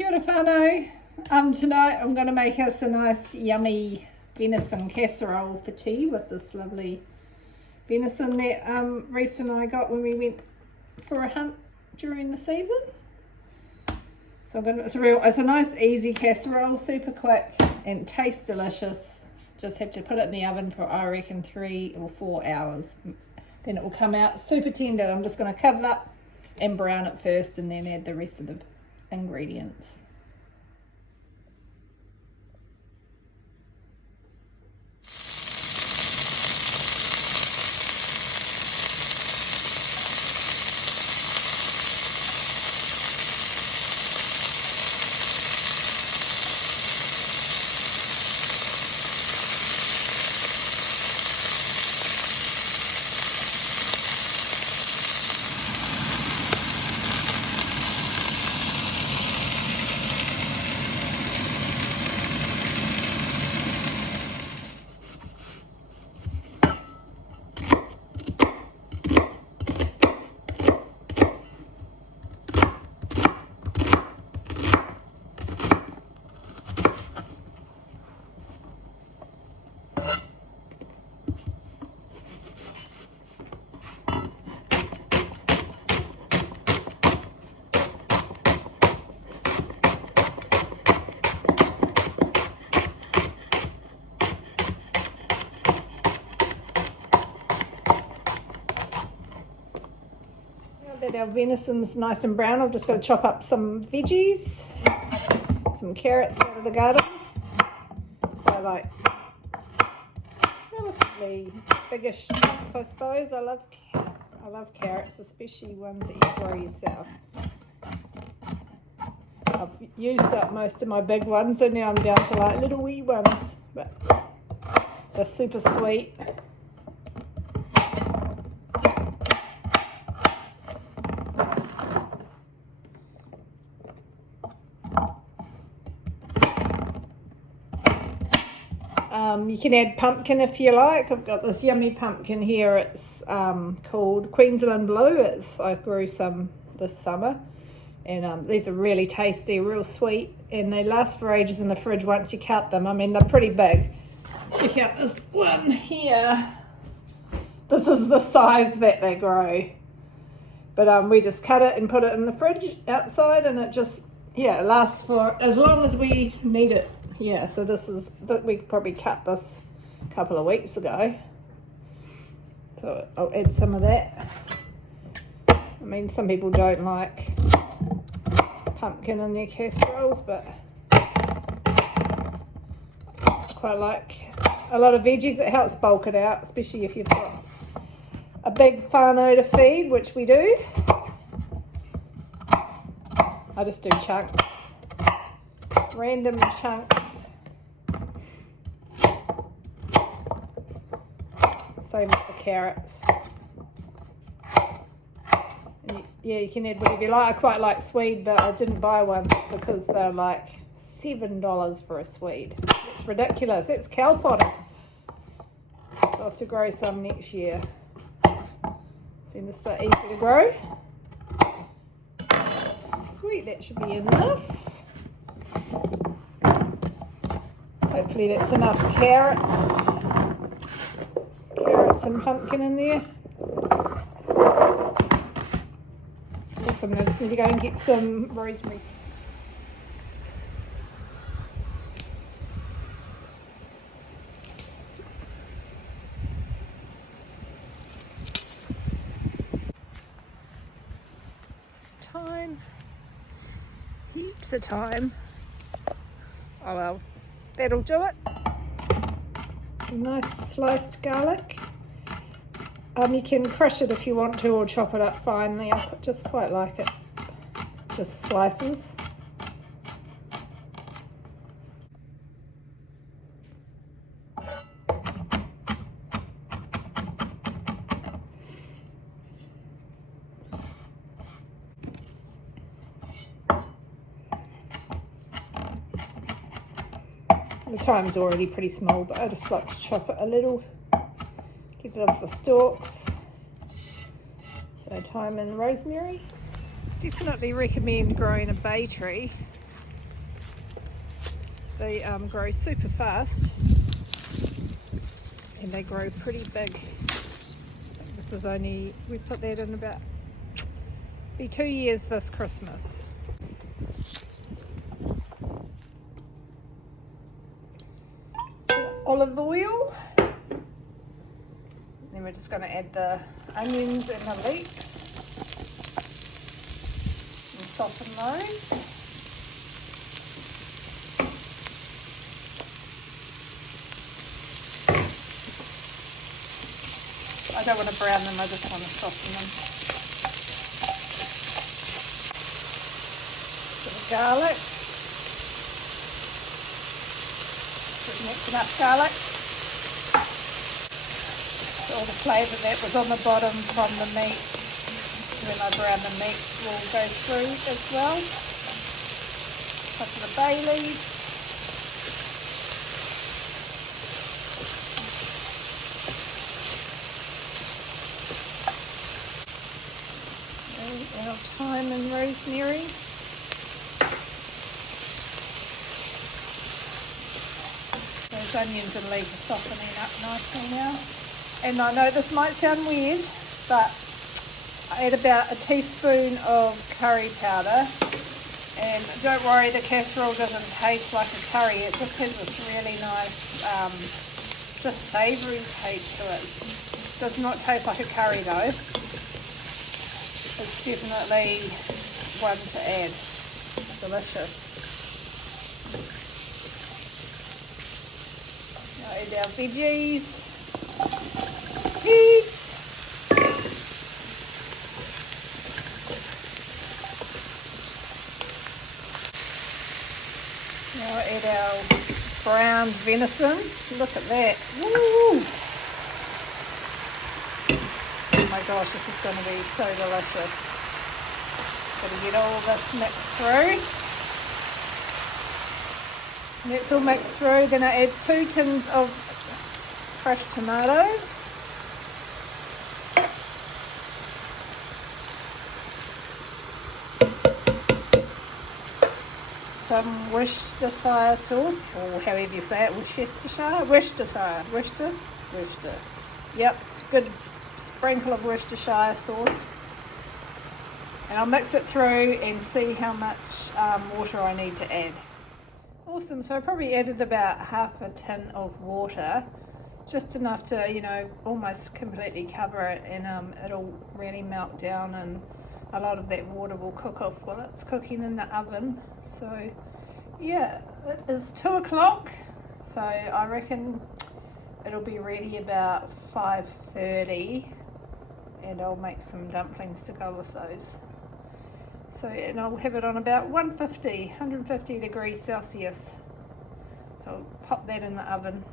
Kia ora whānau. Tonight I'm going to make us a nice yummy venison casserole for tea with this lovely venison that Reese and I got when we went for a hunt during the season. So it's a nice easy casserole, super quick and tastes delicious. Just have to put it in the oven for I reckon 3 or 4 hours. Then it will come out super tender. I'm just going to cut it up and brown it first and then add the rest of the ingredients. That our venison's nice and brown, I've just got to chop up some veggies, some carrots out of the garden. I like relatively biggish chunks, I suppose. I love carrots, especially ones that you grow yourself. I've used up most of my big ones, so now I'm down to like little wee ones, but they're super sweet. You can add pumpkin if you like. I've got this yummy pumpkin here. It's called Queensland Blue. I grew some this summer, and these are really tasty, real sweet, and they last for ages in the fridge once you cut them. I mean, they're pretty big. Check out this one here. This is the size that they grow, but we just cut it and put it in the fridge outside, and it just it lasts for as long as we need it. Yeah, so we probably cut this a couple of weeks ago. So I'll add some of that. I mean, some people don't like pumpkin in their casseroles, but I quite like a lot of veggies. It helps bulk it out, especially if you've got a big whānau to feed, which we do. I just do chunks, random chunks. Same with the carrots. Yeah, you can add whatever you like. I quite like swede, but I didn't buy one because they're like $7 for a swede. It's ridiculous. It's cow fodder. So I'll have to grow some next year. Seeing as they're easy to grow. Sweet, that should be enough. Hopefully that's enough carrots. Some pumpkin in there. Also, I just need to go and get some rosemary. Some thyme. Heaps of thyme. Oh well, that'll do it. Some nice sliced garlic. You can crush it if you want to, or chop it up finely. I just quite like it, just slices. The thyme's already pretty small, but I just like to chop it a little. Get it off the stalks. So thyme and rosemary. Definitely recommend growing a bay tree They grow super fast and they grow pretty big. This is only, we put that in about, be 2 years this Christmas. Olive oil. Then we're just going to add the onions and the leeks and soften those. I don't want to brown them, I just want to soften them. Bit of garlic. Mix enough garlic. So all the flavour that was on the bottom from the meat, when I brown the meat, will go through as well. A couple of bay leaves. And our thyme and rosemary. Those onions and leeks are softening up nicely now. And I know this might sound weird, but I add about a teaspoon of curry powder. And don't worry, the casserole doesn't taste like a curry. It just has this really nice, just savoury taste to it. It does not taste like a curry though. It's definitely one to add. It's delicious. Now add our veggies. Heaps. Now add our browned venison. Look at that. Woo! Oh my gosh, this is going to be so delicious. Just got to get all this mixed through. And that's all mixed through. Then I add 2 tins of crushed tomatoes. Some Worcestershire sauce, or however you say it, Worcester. Yep, good sprinkle of Worcestershire sauce. And I'll mix it through and see how much water I need to add. Awesome, so I probably added about half a tin of water, just enough to, you know, almost completely cover it, and it'll really melt down, and a lot of that water will cook off while it's cooking in the oven. So yeah, it is 2 o'clock, so I reckon it'll be ready about 5:30, and I'll make some dumplings to go with those. So, and I'll have it on about 150 degrees Celsius. So I'll pop that in the oven.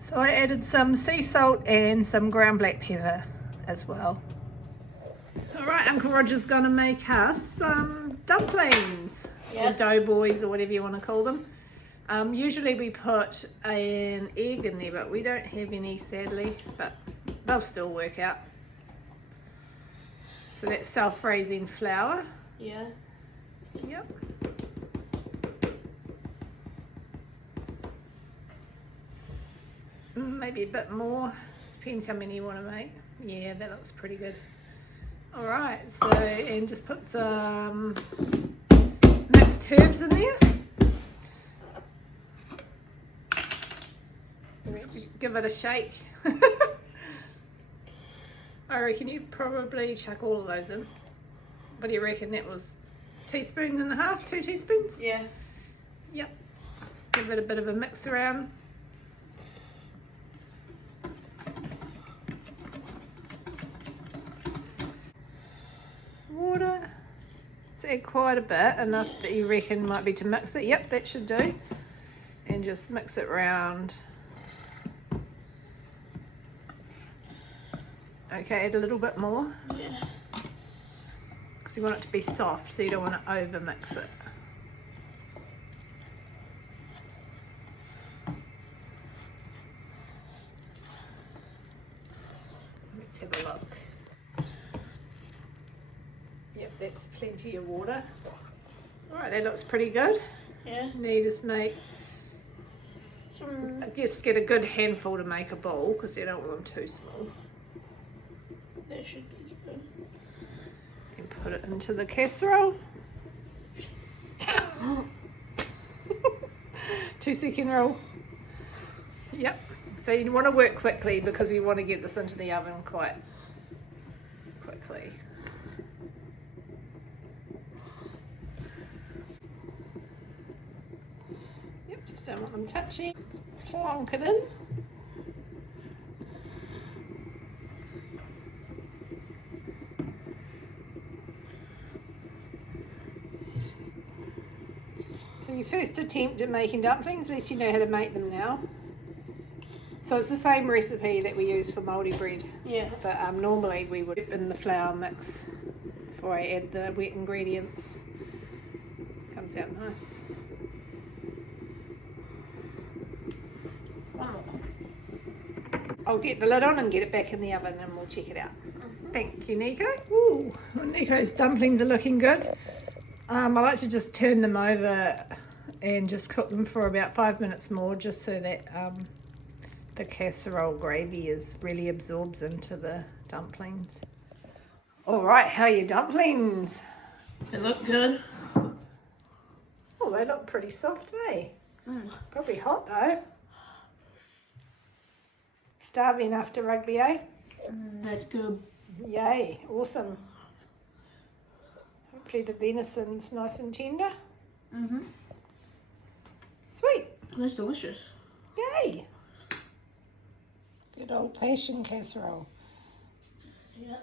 So I added some sea salt and some ground black pepper as well. All right, Uncle Roger's gonna make us some dumplings, or doughboys, or whatever you want to call them. Usually we put an egg in there, but we don't have any, sadly, but they'll still work out. So that's self-raising flour. Yeah. Yep. Maybe a bit more, depends how many you want to make. Yeah, that looks pretty good. All right, so, and just put some mixed herbs in there. Just give it a shake. I reckon you probably chuck all of those in. What do you reckon that was? 1.5 teaspoons, 2 teaspoons? Yeah. Yep. Give it a bit of a mix around. Water. So add quite a bit, enough that you reckon might be to mix it. Yep, that should do. And just mix it round. Okay, add a little bit more. Yeah. Because you want it to be soft, so you don't want to over mix it. Let's have a look. Yep, that's plenty of water. Alright, that looks pretty good. Yeah. Need is make, I guess get a good handful to make a bowl because you don't want them too small. That should be good. And put it into the casserole. 2-second rule. Yep. So you want to work quickly because you want to get this into the oven quite quickly. Yep, just don't want them touching. Just plonk it in. So your first attempt at making dumplings, at least you know how to make them now. So it's the same recipe that we use for mouldy bread. Yeah. But normally we would dip in the flour mix before I add the wet ingredients. Comes out nice. I'll get the lid on and get it back in the oven and we'll check it out. Thank you, Nico. Ooh, Nico's dumplings are looking good. I like to just turn them over and just cook them for about 5 minutes more just so that the casserole gravy really absorbs into the dumplings. All right, how are your dumplings? They look good. Oh, they look pretty soft, eh? Probably hot though. Starving after rugby, eh? That's good. Yay, awesome. Hopefully the venison's nice and tender. Sweet. That's delicious. Yay. Good old fashioned casserole. Yeah.